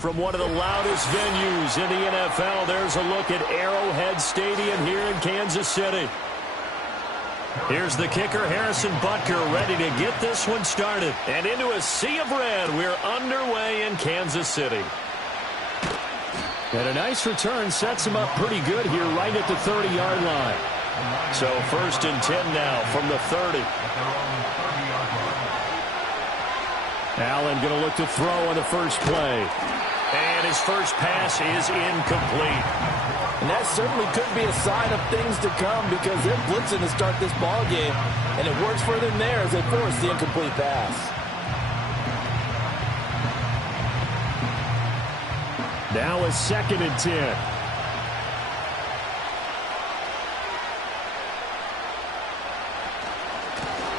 From one of the loudest venues in the NFL, there's a look at Arrowhead Stadium here in Kansas City. Here's the kicker, Harrison Butker, ready to get this one started. And into a sea of red, we're underway in Kansas City. And a nice return sets him up pretty good here right at the 30-yard line. So 1st and 10 now from the 30. Allen going to look to throw on the first play. And his first pass is incomplete. And that certainly could be a sign of things to come because they're blitzing to start this ball game. And it works for them there as they force the incomplete pass. Now a 2nd and 10.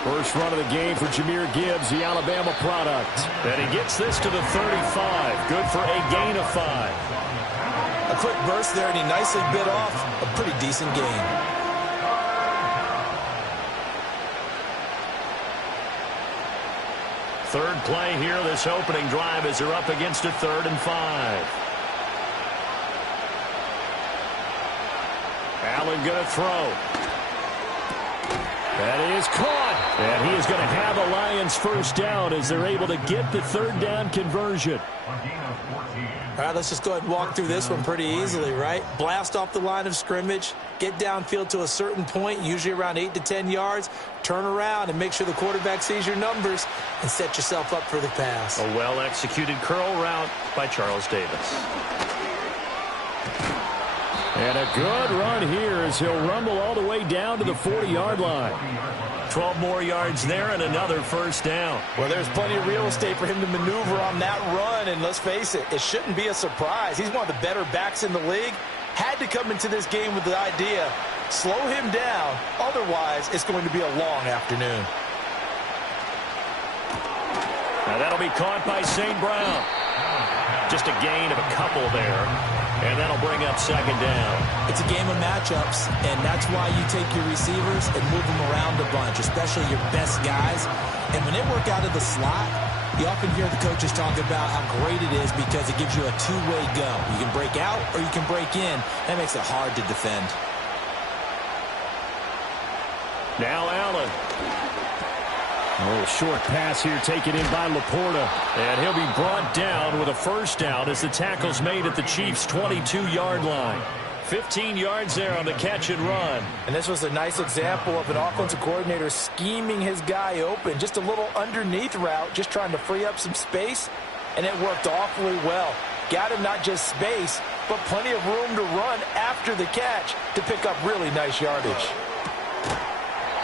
First run of the game for Jahmyr Gibbs, the Alabama product. And he gets this to the 35. Good for a gain of 5. A quick burst there, and he nicely bit off a pretty decent gain. Third play here, this opening drive as they're up against a 3rd and 5. Allen going to throw. That is caught. And he is going to have a Lions first down as they're able to get the 3rd down conversion. All right, let's just go ahead and walk through this one pretty easily, right? Blast off the line of scrimmage, get downfield to a certain point, usually around 8 to 10 yards, turn around and make sure the quarterback sees your numbers and set yourself up for the pass. A well-executed curl route by Charles Davis. And a good run here as he'll rumble all the way down to the 40-yard line. 12 more yards there and another first down. Well, there's plenty of real estate for him to maneuver on that run, and let's face it, it shouldn't be a surprise. He's one of the better backs in the league. Had to come into this game with the idea, slow him down, otherwise it's going to be a long afternoon. Now that'll be caught by St. Brown. Just a gain of a couple there. And that'll bring up 2nd down. It's a game of matchups, and that's why you take your receivers and move them around a bunch, especially your best guys. And when they work out of the slot, you often hear the coaches talk about how great it is because it gives you a two-way go. You can break out or you can break in. That makes it hard to defend. Now Allen. A little short pass here taken in by Laporta. And he'll be brought down with a first down as the tackle's made at the Chiefs' 22-yard line. 15 yards there on the catch and run. And this was a nice example of an offensive coordinator scheming his guy open. Just a little underneath route, just trying to free up some space. And it worked awfully well. Got him not just space, but plenty of room to run after the catch to pick up really nice yardage.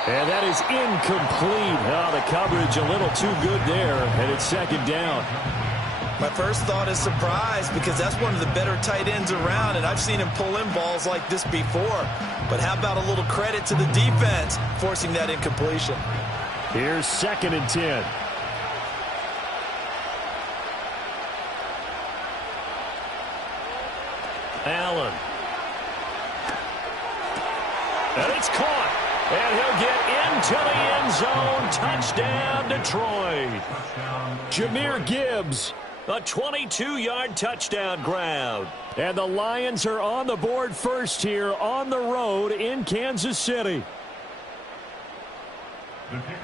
And that is incomplete. Oh, the coverage a little too good there, and it's 2nd down. My first thought is surprise because that's one of the better tight ends around, and I've seen him pull in balls like this before. But how about a little credit to the defense forcing that incompletion? Here's 2nd and 10. Allen. And it's caught. And he'll get into the end zone. Touchdown, Detroit. Jahmyr Gibbs, a 22-yard touchdown grab. And the Lions are on the board first here on the road in Kansas City.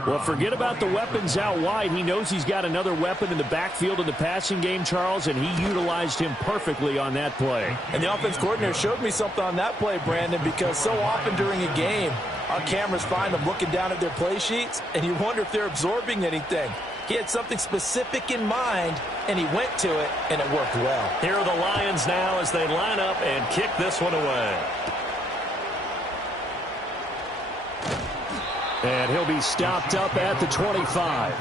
Well, forget about the weapons out wide. He knows he's got another weapon in the backfield in the passing game, Charles, and he utilized him perfectly on that play. And the offense coordinator showed me something on that play, Brandon, because so often during a game, our cameras find them looking down at their play sheets, and you wonder if they're absorbing anything. He had something specific in mind, and he went to it, and it worked well. Here are the Lions now as they line up and kick this one away. And he'll be stopped up at the 25.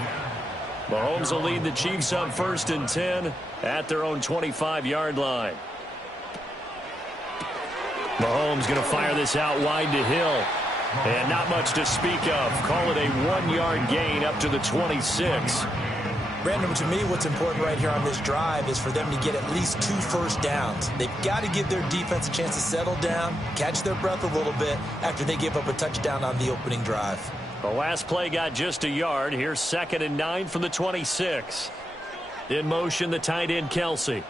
Mahomes will lead the Chiefs up 1st and 10 at their own 25-yard line. Mahomes going to fire this out wide to Hill. And not much to speak of. Call it a 1-yard gain up to the 26. Brandon, to me, what's important right here on this drive is for them to get at least 2 first downs. They've got to give their defense a chance to settle down, catch their breath a little bit after they give up a touchdown on the opening drive. The last play got just a yard. Here's 2nd and 9 from the 26. In motion, the tight end, Kelsey.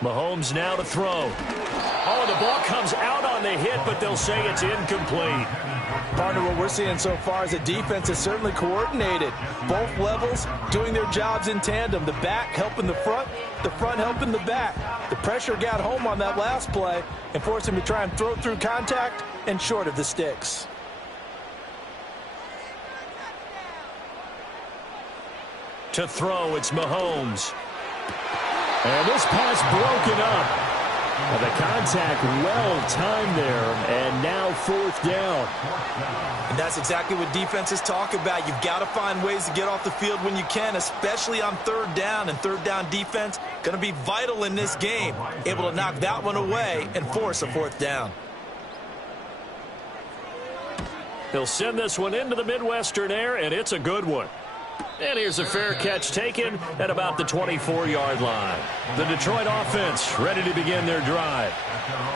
Mahomes now to throw. Oh, the ball comes out on the hit, but they'll say it's incomplete. Partner, what we're seeing so far is the defense is certainly coordinated. Both levels doing their jobs in tandem. The back helping the front helping the back. The pressure got home on that last play and forced him to try and throw through contact and short of the sticks. To throw, it's Mahomes. And this pass broken up. Well, the contact well-timed there, and now fourth down. And that's exactly what defenses talk about. You've got to find ways to get off the field when you can, especially on third down. And third down defense going to be vital in this game. Able to knock that one away and force a fourth down. He'll send this one into the Midwestern air, and it's a good one. And here's a fair catch taken at about the 24-yard line. The Detroit offense ready to begin their drive.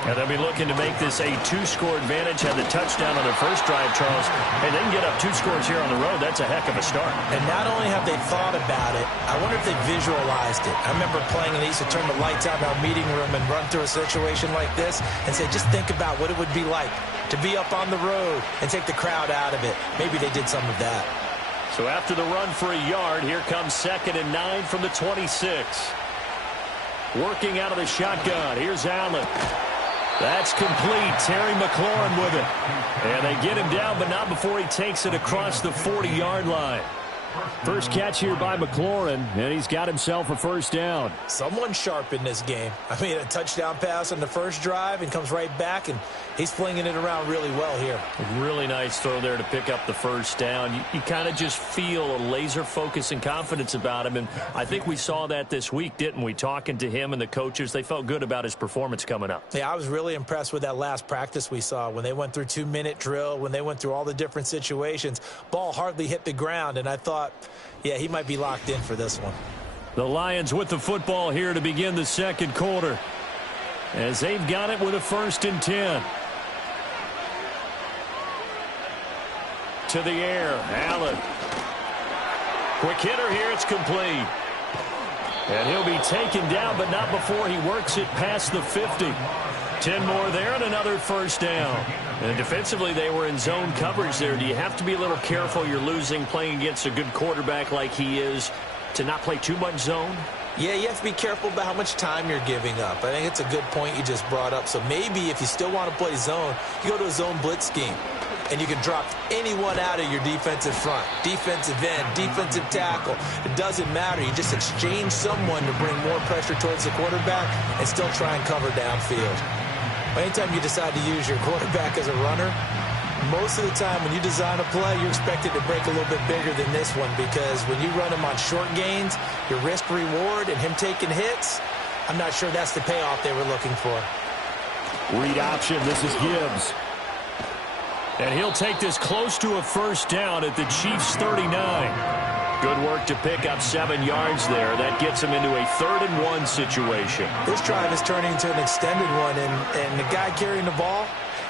And they'll be looking to make this a two-score advantage. Had the touchdown on their first drive, Charles. Hey, they can get up 2 scores here on the road. That's a heck of a start. And not only have they thought about it, I wonder if they visualized it. I remember playing, and they used to turn the lights out in our meeting room and run through a situation like this and say, just think about what it would be like to be up on the road and take the crowd out of it. Maybe they did some of that. So after the run for a yard, here comes 2nd and 9 from the 26. Working out of the shotgun. Here's Allen. That's complete. Terry McLaurin with it. And they get him down, but not before he takes it across the 40-yard line. First catch here by McLaurin, and he's got himself a first down. Someone sharp in this game. I mean, a touchdown pass on the first drive and comes right back, and he's flinging it around really well here. A really nice throw there to pick up the first down. You kind of just feel a laser focus and confidence about him, and I think we saw that this week, didn't we? Talking to him and the coaches, they felt good about his performance coming up. Yeah, I was really impressed with that last practice we saw when they went through 2-minute drill, when they went through all the different situations. Ball hardly hit the ground, and I thought, yeah, he might be locked in for this one. The Lions with the football here to begin the second quarter, as they've got it with a 1st and 10. To the air, Allen. Quick hitter here, it's complete. And he'll be taken down, but not before he works it past the 50. 10 more there and another first down. And defensively, they were in zone coverage there. Do you have to be a little careful? You're losing playing against a good quarterback like he is to not play too much zone? Yeah, you have to be careful about how much time you're giving up. I think it's a good point you just brought up. So maybe if you still want to play zone, you go to a zone blitz scheme. And you can drop anyone out of your defensive front, defensive end, defensive tackle. It doesn't matter. You just exchange someone to bring more pressure towards the quarterback and still try and cover downfield. Anytime you decide to use your quarterback as a runner, most of the time when you design a play, you're expected to break a little bit bigger than this one, because when you run him on short gains, your risk-reward and him taking hits, I'm not sure that's the payoff they were looking for. Read option. This is Gibbs. And he'll take this close to a first down at the Chiefs' 39. Good work to pick up 7 yards there. That gets him into a 3rd and 1 situation. This drive is turning into an extended one, and the guy carrying the ball,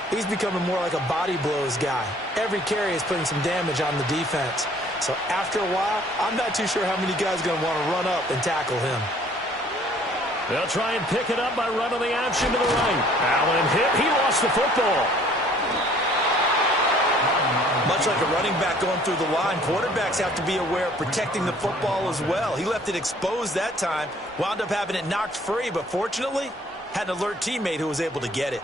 he's becoming more like a body blows guy. Every carry is putting some damage on the defense. So after a while, I'm not too sure how many guys are going to want to run up and tackle him. They'll try and pick it up by running the option to the right. Allen hit. He lost the football. Much like a running back going through the line, quarterbacks have to be aware of protecting the football as well. He left it exposed that time, wound up having it knocked free, but fortunately, had an alert teammate who was able to get it.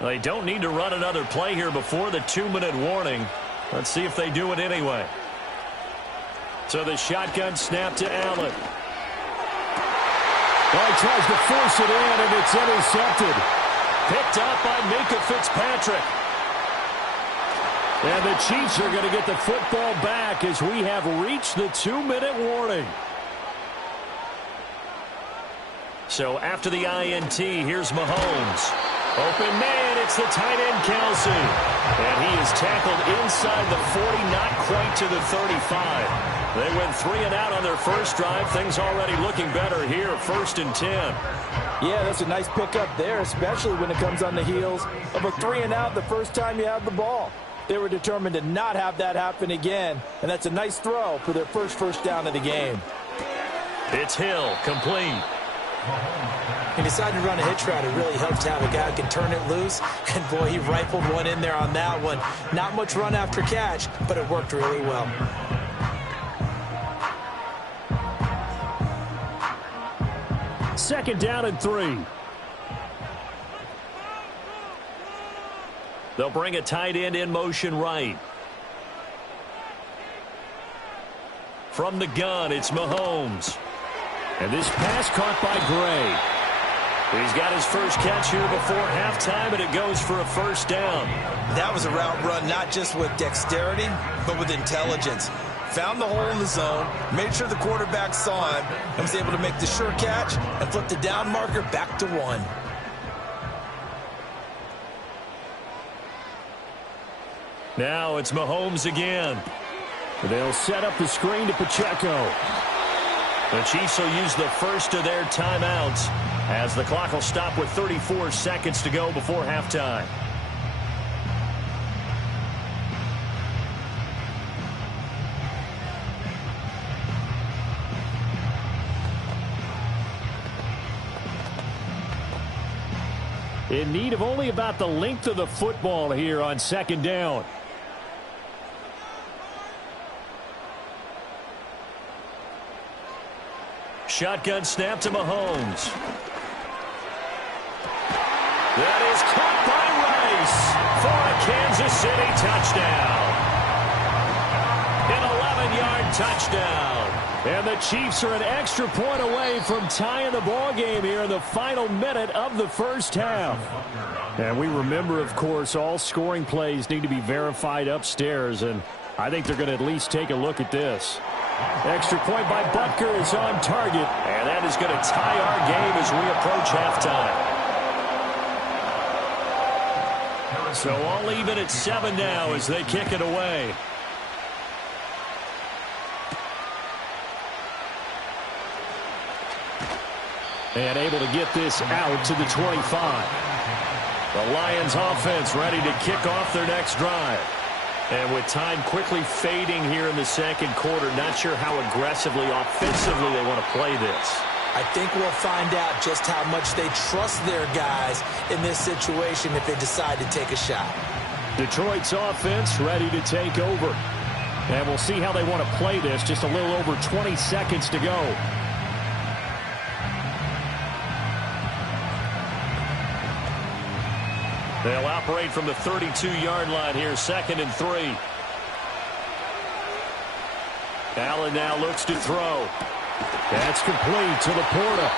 Well, they don't need to run another play here before the 2-minute warning. Let's see if they do it anyway. So the shotgun snap to Allen. Oh, he tries to force it in, and it's intercepted. Picked up by Minka Fitzpatrick. And the Chiefs are going to get the football back as we have reached the 2-minute warning. So after the INT, here's Mahomes. Open man, it's the tight end, Kelsey. And he is tackled inside the 40, not quite to the 35. They went 3 and out on their first drive. Things already looking better here, 1st and 10. Yeah, that's a nice pickup there, especially when it comes on the heels of a 3 and out the first time you have the ball. They were determined to not have that happen again, and that's a nice throw for their first down of the game. It's Hill, complete. He decided to run a hitch route. It really helps to have a guy who can turn it loose. And, boy, he rifled one in there on that one. Not much run after catch, but it worked really well. Second down and 3. They'll bring a tight end in motion right. From the gun, it's Mahomes. And this pass caught by Gray. He's got his first catch here before halftime, and it goes for a first down. That was a route run not just with dexterity, but with intelligence. Found the hole in the zone, made sure the quarterback saw him, and was able to make the sure catch and flip the down marker back to 1. Now it's Mahomes again. They'll set up the screen to Pacheco. The Chiefs will use the first of their timeouts as the clock will stop with 34 seconds to go before halftime. In need of only about the length of the football here on second down. Shotgun snap to Mahomes. That is caught by Rice for a Kansas City touchdown. An 11-yard touchdown. And the Chiefs are an extra point away from tying the ball game here in the final minute of the first half. And we remember, of course, all scoring plays need to be verified upstairs, and I think they're going to at least take a look at this. Extra point by Butker is on target, and that is going to tie our game as we approach halftime. So all even at 7 now as they kick it away. And able to get this out to the 25. The Lions offense ready to kick off their next drive. And with time quickly fading here in the second quarter, not sure how aggressively, offensively they want to play this. I think we'll find out just how much they trust their guys in this situation if they decide to take a shot. Detroit's offense ready to take over. And we'll see how they want to play this. Just a little over 20 seconds to go. They'll operate from the 32-yard line here, 2nd and 3. Allen now looks to throw. That's complete to Laporta.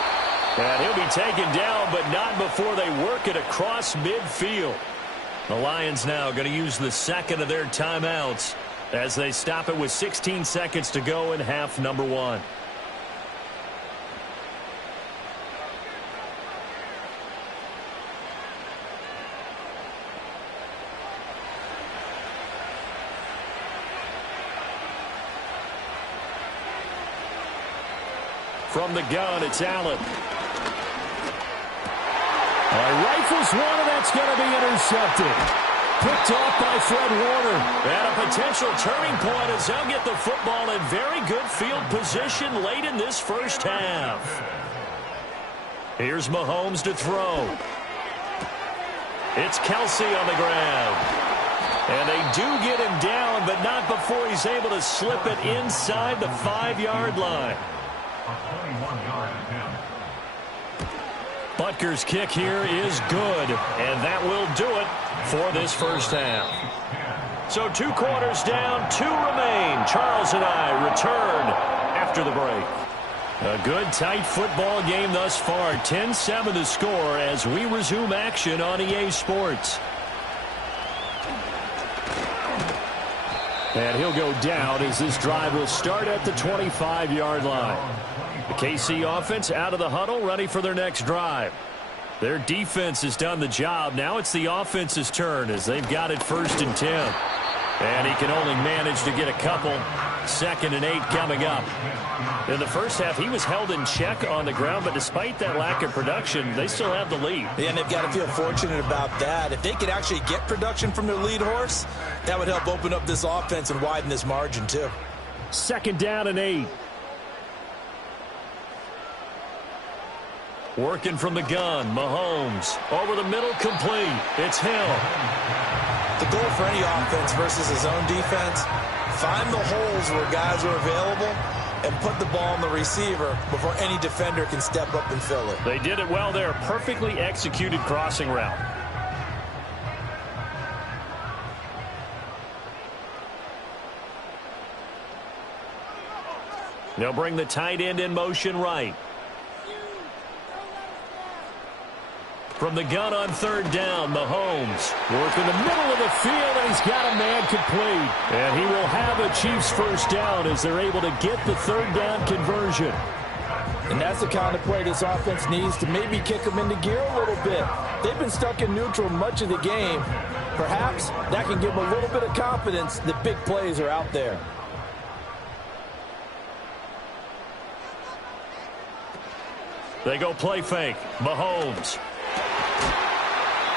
And he'll be taken down, but not before they work it across midfield. The Lions now going to use the second of their timeouts as they stop it with 16 seconds to go in half number 1. From the gun, it's Allen. Rifles one, and that's going to be intercepted. Picked off by Fred Warner. And a potential turning point as they'll get the football in very good field position late in this first half. Here's Mahomes to throw. It's Kelsey on the ground. And they do get him down, but not before he's able to slip it inside the 5-yard line. Butker's kick here is good, and that will do it for this first half. So 2 quarters down, 2 remain. Charles and I return after the break. A good, tight football game thus far. 10-7 the score as we resume action on EA Sports. And he'll go down as this drive will start at the 25-yard line. The KC offense out of the huddle, ready for their next drive. Their defense has done the job. Now it's the offense's turn as they've got it 1st and 10. And he can only manage to get a couple. 2nd and 8 coming up. In the first half, he was held in check on the ground, but despite that lack of production, they still have the lead. Yeah, and they've got to feel fortunate about that. If they could actually get production from their lead horse, that would help open up this offense and widen this margin too. 2nd down and 8. Working from the gun, Mahomes. Over the middle, complete. It's Hill. The goal for any offense versus his own defense, find the holes where guys are available and put the ball on the receiver before any defender can step up and fill it. They did it well there. Perfectly executed crossing route. They'll bring the tight end in motion right. From the gun on third down, Mahomes. Working the middle of the field, and he's got a man complete. And he will have a Chiefs first down as they're able to get the third down conversion. And that's the kind of play this offense needs to maybe kick them into gear a little bit. They've been stuck in neutral much of the game. Perhaps that can give them a little bit of confidence that big plays are out there. They go play fake. Mahomes.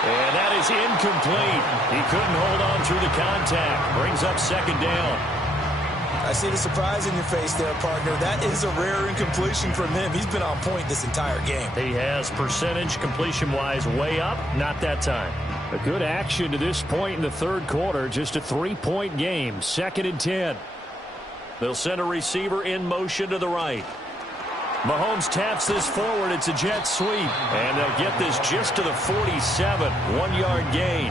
And that is incomplete. He couldn't hold on through the contact. Brings up second down. I see the surprise in your face there, partner. That is a rare incompletion from him. He's been on point this entire game. He has percentage completion-wise way up. Not that time. A good action to this point in the third quarter. Just a 3-point game. 2nd and 10. They'll send a receiver in motion to the right. Mahomes taps this forward. It's a jet sweep. And they'll get this just to the 47. 1-yard gain.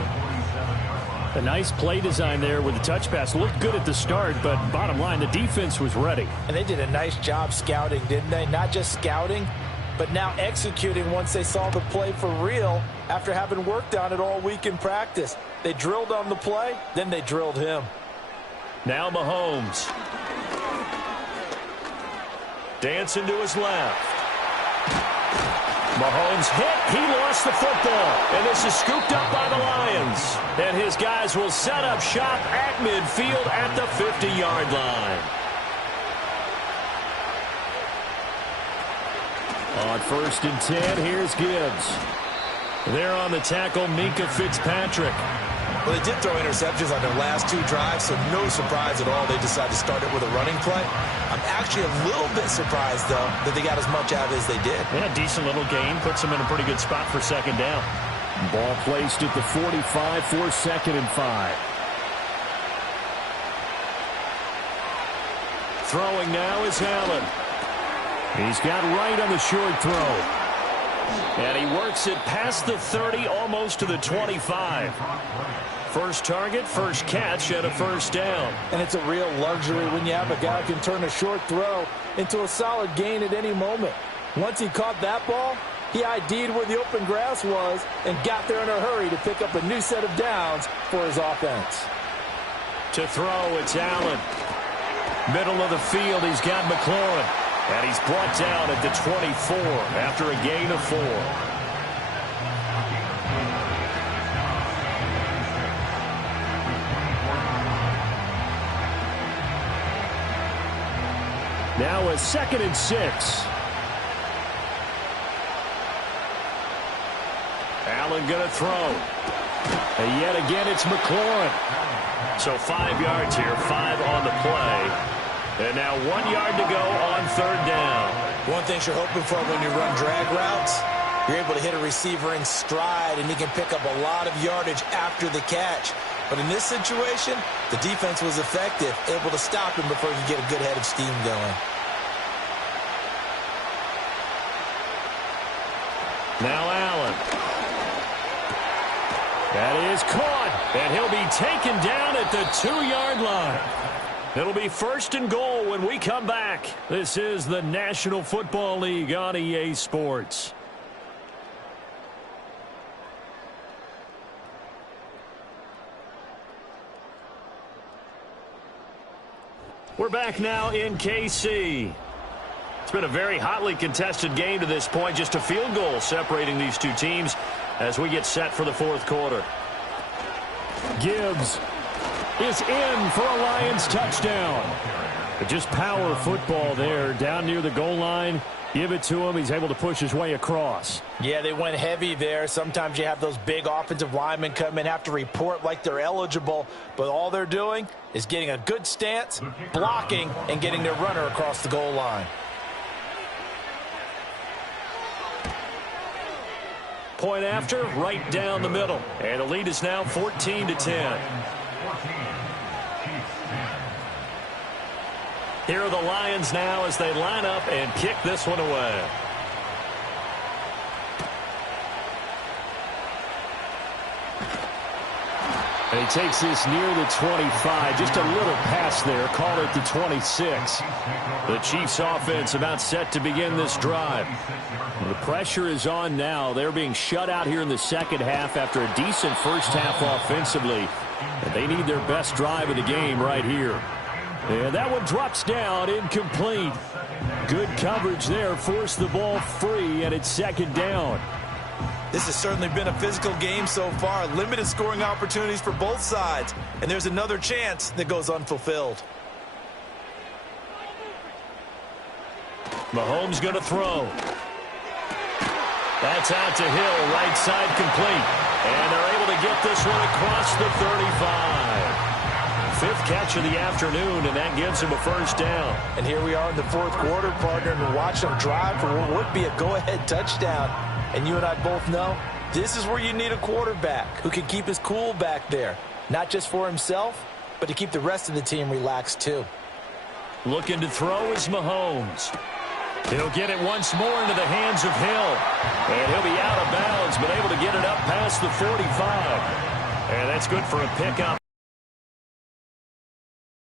A nice play design there with the touch pass. Looked good at the start, but bottom line, the defense was ready. And they did a nice job scouting, didn't they? Not just scouting, but now executing once they saw the play for real after having worked on it all week in practice. They drilled on the play, then they drilled him. Now Mahomes. Dancing to his left. Mahomes hit. He lost the football. And this is scooped up by the Lions. And his guys will set up shop at midfield at the 50-yard line. On 1st and 10, here's Gibbs. There on the tackle, Minkah Fitzpatrick. Well, they did throw interceptions on their last 2 drives, so no surprise at all they decided to start it with a running play. I'm actually a little bit surprised, though, that they got as much out of it as they did. Yeah, decent little gain. Puts them in a pretty good spot for second down. Ball placed at the 45 for 2nd and 5. Throwing now is Allen. He's got right on the short throw. And he works it past the 30, almost to the 25. First target, first catch, and a first down. And it's a real luxury when you have a guy who can turn a short throw into a solid gain at any moment. Once he caught that ball, he ID'd where the open grass was and got there in a hurry to pick up a new set of downs for his offense. To throw, it's Allen. Middle of the field, he's got McLaurin. And he's brought down at the 24 after a gain of 4. Now a 2nd and 6. Allen going to throw. And yet again, it's McLaurin. So 5 yards here, 5 on the play. And now 1 yard to go on 3rd down. One thing you're hoping for when you run drag routes, you're able to hit a receiver in stride, and he can pick up a lot of yardage after the catch. But in this situation, the defense was effective, able to stop him before he could get a good head of steam going. Now Allen. That is caught, and he'll be taken down at the 2-yard line. It'll be 1st and goal when we come back. This is the National Football League on EA Sports. We're back now in KC. It's been a very hotly contested game to this point. Just a field goal separating these two teams as we get set for the 4th quarter. Gibbs is in for a Lions touchdown. But just power football there down near the goal line. Give it to him. He's able to push his way across. Yeah, they went heavy there. Sometimes you have those big offensive linemen come in, have to report like they're eligible. But all they're doing is getting a good stance, blocking, and getting their runner across the goal line. point after, right down the middle. And the lead is now 14-10. Here are the Lions now as they line up and kick this one away. And he takes this near the 25. Just a little pass there. Call it the 26. The Chiefs offense about set to begin this drive. The pressure is on now. They're being shut out here in the second half after a decent first half offensively. And they need their best drive of the game right here. And that one drops down, incomplete. Good coverage there. Forced the ball free, and it's second down. This has certainly been a physical game so far. Limited scoring opportunities for both sides. And there's another chance that goes unfulfilled. Mahomes going to throw. That's out to Hill, right side complete. And they're able to get this one across the 35. Fifth catch of the afternoon, and that gives him a first down. And here we are in the fourth quarter, partner, and watch them drive for what would be a go-ahead touchdown. And you and I both know this is where you need a quarterback who can keep his cool back there. Not just for himself, but to keep the rest of the team relaxed too. Looking to throw is Mahomes. He'll get it once more into the hands of Hill. And he'll be out of bounds, but able to get it up past the 45. And that's good for a pickup.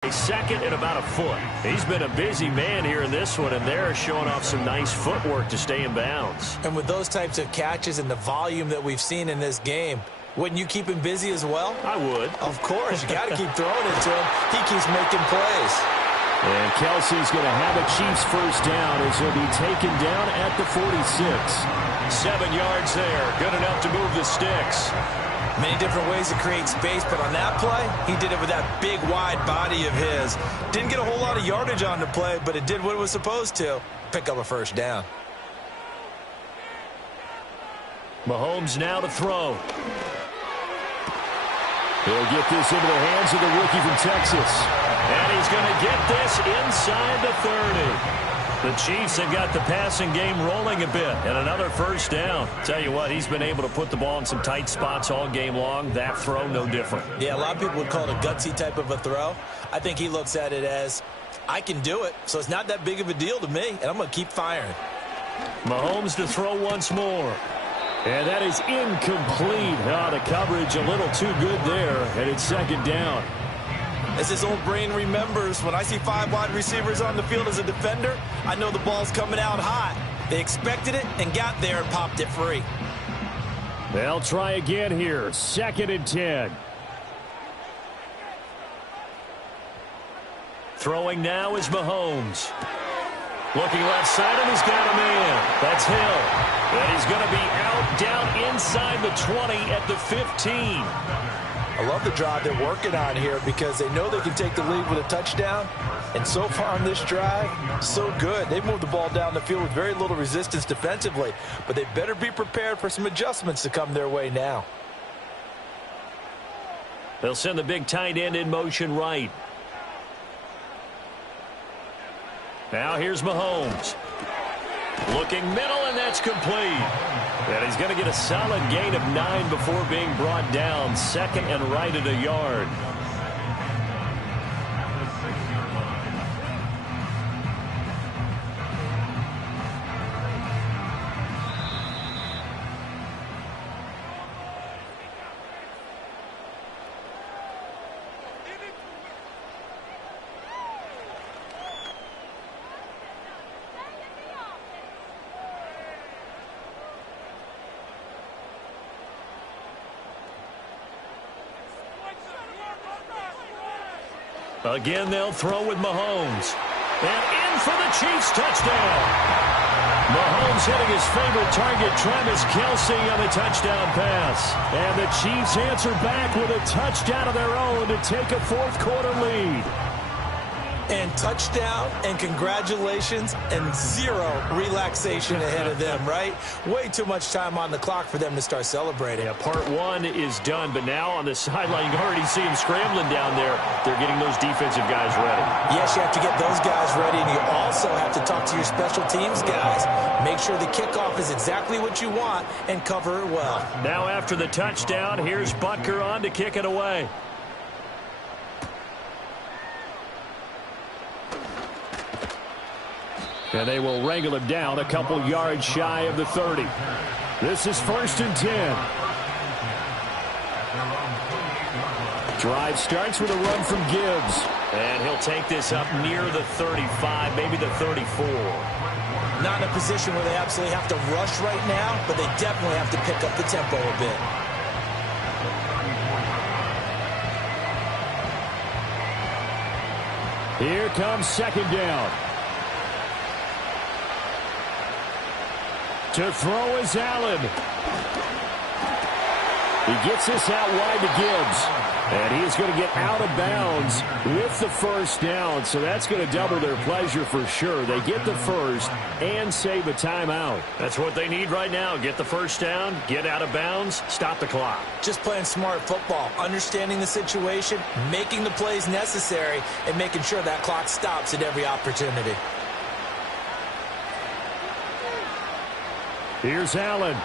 A second and about a foot. He's been a busy man here in this one, and they're showing off some nice footwork to stay in bounds. And with those types of catches and the volume that we've seen in this game, wouldn't you keep him busy as well? I would. Of course. You got to keep throwing it to him. He keeps making plays. And Kelsey's going to have a Chiefs first down as he'll be taken down at the 46. 7 yards there. Good enough to move the sticks. Many different ways to create space, but on that play, he did it with that big, wide body of his. Didn't get a whole lot of yardage on the play, but it did what it was supposed to. Pick up a first down. Mahomes now to throw. He'll get this into the hands of the rookie from Texas. And he's going to get this inside the 30. The Chiefs have got the passing game rolling a bit, and another first down. Tell you what, he's been able to put the ball in some tight spots all game long. That throw, no different. Yeah, a lot of people would call it a gutsy type of a throw. I think he looks at it as, I can do it, so it's not that big of a deal to me, and I'm going to keep firing. Mahomes to throw once more. And that is incomplete. Oh, the coverage a little too good there, and it's second down. As his old brain remembers, when I see 5 wide receivers on the field as a defender, I know the ball's coming out hot. They expected it and got there and popped it free. They'll try again here. Second and 10. Throwing now is Mahomes. Looking left side, and he's got a man. That's Hill. And he's going to be out, down inside the 20 at the 15. I love the drive they're working on here because they know they can take the lead with a touchdown. And so far on this drive, so good. They've moved the ball down the field with very little resistance defensively. But they better be prepared for some adjustments to come their way now. They'll send the big tight end in motion right. Now here's Mahomes. Looking middle, and that's complete. And he's going to get a solid gain of 9 before being brought down. Second and right at a yard. Again, they'll throw with Mahomes. And in for the Chiefs touchdown. Mahomes hitting his favorite target, Travis Kelce, on the touchdown pass. And the Chiefs answer back with a touchdown of their own to take a fourth quarter lead. And touchdown, and congratulations, and zero relaxation ahead of them, right? Way too much time on the clock for them to start celebrating. Yeah, part one is done, but now on the sideline, you can already see them scrambling down there. They're getting those defensive guys ready. Yes, you have to get those guys ready, and you also have to talk to your special teams guys. Make sure the kickoff is exactly what you want and cover it well. Now after the touchdown, here's Butker on to kick it away. And they will wrangle him down a couple yards shy of the 30. This is 1st and 10. Drive starts with a run from Gibbs. And he'll take this up near the 35, maybe the 34. Not in a position where they absolutely have to rush right now, but they definitely have to pick up the tempo a bit. Here comes 2nd down. To throw is Allen. He gets this out wide to Gibbs. And he is going to get out of bounds with the 1st down. So that's going to double their pleasure for sure. They get the 1st and save a timeout. That's what they need right now. Get the 1st down, get out of bounds, stop the clock. Just playing smart football, understanding the situation, making the plays necessary, and making sure that clock stops at every opportunity. Here's Allen.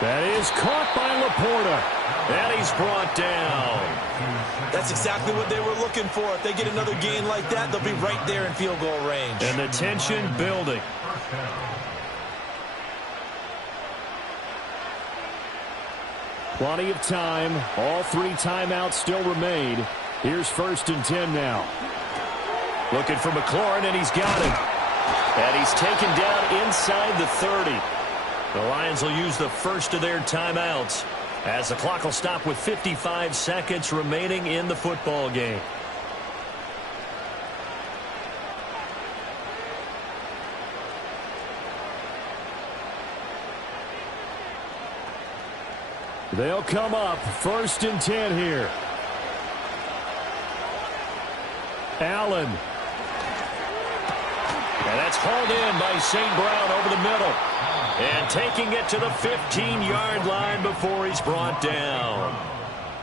That is caught by Laporta. And he's brought down. That's exactly what they were looking for. If they get another gain like that, they'll be right there in field goal range. And the tension building. Plenty of time. All 3 timeouts still remain. Here's 1st and 10 now. Looking for McLaurin, and he's got him. And he's taken down inside the 30. The Lions will use the first of their timeouts as the clock will stop with 55 seconds remaining in the football game. They'll come up 1st and 10 here. Allen. And that's hauled in by St. Brown over the middle. And taking it to the 15-yard line before he's brought down.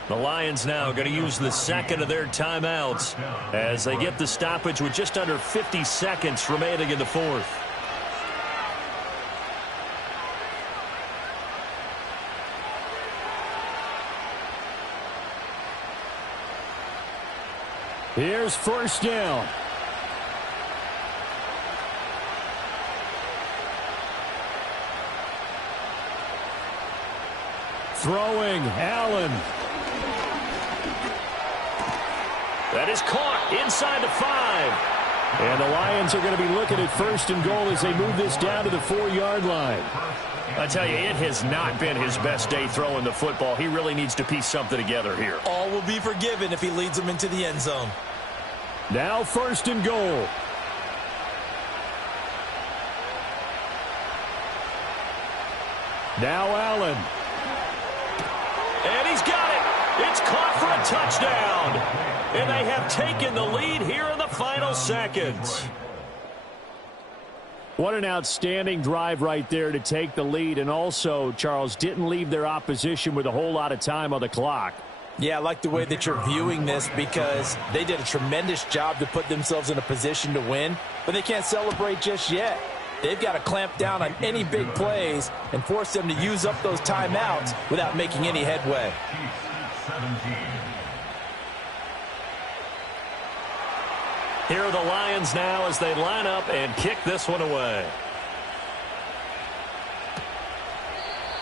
The Lions now going to use the 2nd of their timeouts as they get the stoppage with just under 50 seconds remaining in the 4th. Here's 1st down. Throwing, Allen. That is caught inside the 5. And the Lions are going to be looking at 1st and goal as they move this down to the 4-yard line. I tell you, it has not been his best day throwing the football. He really needs to piece something together here. All will be forgiven if he leads them into the end zone. Now 1st and goal. Now Allen. And he's got it. It's caught for a touchdown. And they have taken the lead here in the final seconds. What an outstanding drive right there to take the lead. And also, Charles, didn't leave their opposition with a whole lot of time on the clock. Yeah, I like the way that you're viewing this because they did a tremendous job to put themselves in a position to win. But they can't celebrate just yet. They've got to clamp down on any big plays and force them to use up those timeouts without making any headway. Here are the Lions now as they line up and kick this one away.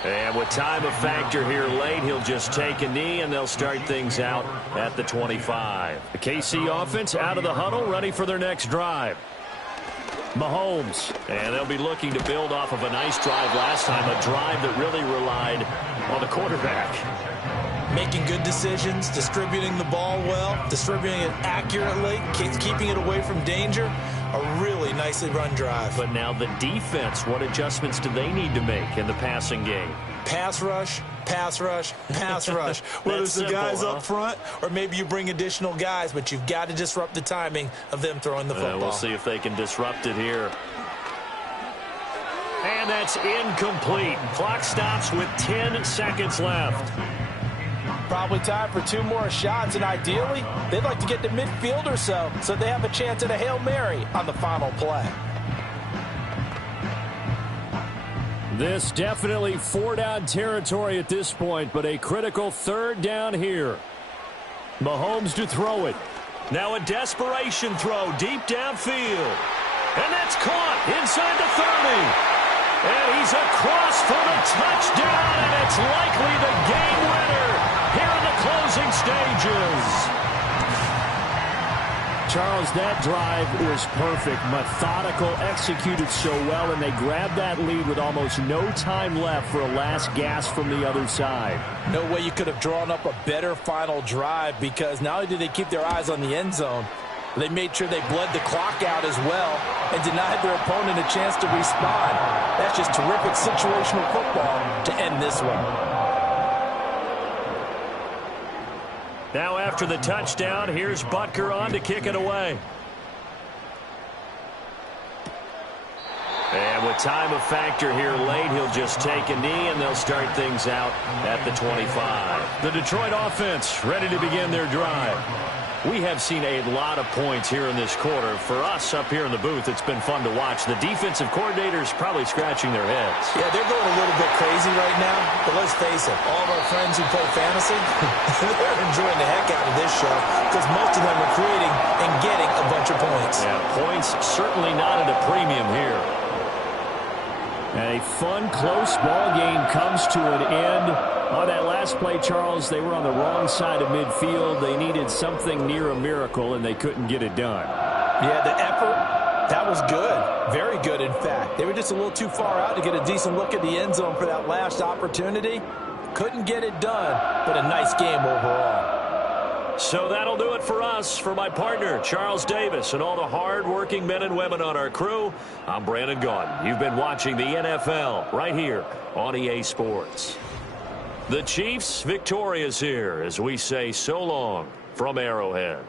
And with time a factor here late, he'll just take a knee and they'll start things out at the 25. The KC offense out of the huddle, ready for their next drive. Mahomes, and they'll be looking to build off of a nice drive last time, a drive that really relied on the quarterback. Making good decisions, distributing the ball well, distributing it accurately, keeping it away from danger. A really nicely run drive. But now the defense, what adjustments do they need to make in the passing game? Pass rush, pass rush, pass rush. Whether it's the guys up front or maybe you bring additional guys, but you've got to disrupt the timing of them throwing the football. We'll see if they can disrupt it here. And that's incomplete. Clock stops with 10 seconds left. Probably time for 2 more shots, and ideally, they'd like to get to midfield or so they have a chance at a Hail Mary on the final play. This definitely 4-down territory at this point, but a critical 3rd down here. Mahomes to throw it. Now a desperation throw deep downfield. And that's caught inside the 30. And he's across for the touchdown, and it's likely the game winner here in the closing stages. Charles, that drive was perfect, methodical, executed so well, and they grabbed that lead with almost no time left for a last gasp from the other side. No way you could have drawn up a better final drive, because not only did they keep their eyes on the end zone, they made sure they bled the clock out as well and denied their opponent a chance to respond. That's just terrific situational football to end this one. Now after the touchdown, here's Butker on to kick it away. And with time a factor here late, he'll just take a knee, and they'll start things out at the 25. The Detroit offense ready to begin their drive. We have seen a lot of points here in this quarter. For us up here in the booth, it's been fun to watch. The defensive coordinators probably scratching their heads. Yeah, they're going a little bit crazy right now. But let's face it, all of our friends who play fantasy, they're enjoying the heck out of this show because most of them are creating and getting a bunch of points. Yeah, points certainly not at a premium here. And a fun, close ball game comes to an end. On that last play, Charles, they were on the wrong side of midfield. They needed something near a miracle, and they couldn't get it done. Yeah, the effort, that was good. Very good, in fact. They were just a little too far out to get a decent look at the end zone for that last opportunity. Couldn't get it done, but a nice game overall. So that'll do it for us. For my partner, Charles Davis, and all the hard-working men and women on our crew, I'm Brandon Gaudin. You've been watching the NFL right here on EA Sports. The Chiefs victorious here as we say so long from Arrowhead.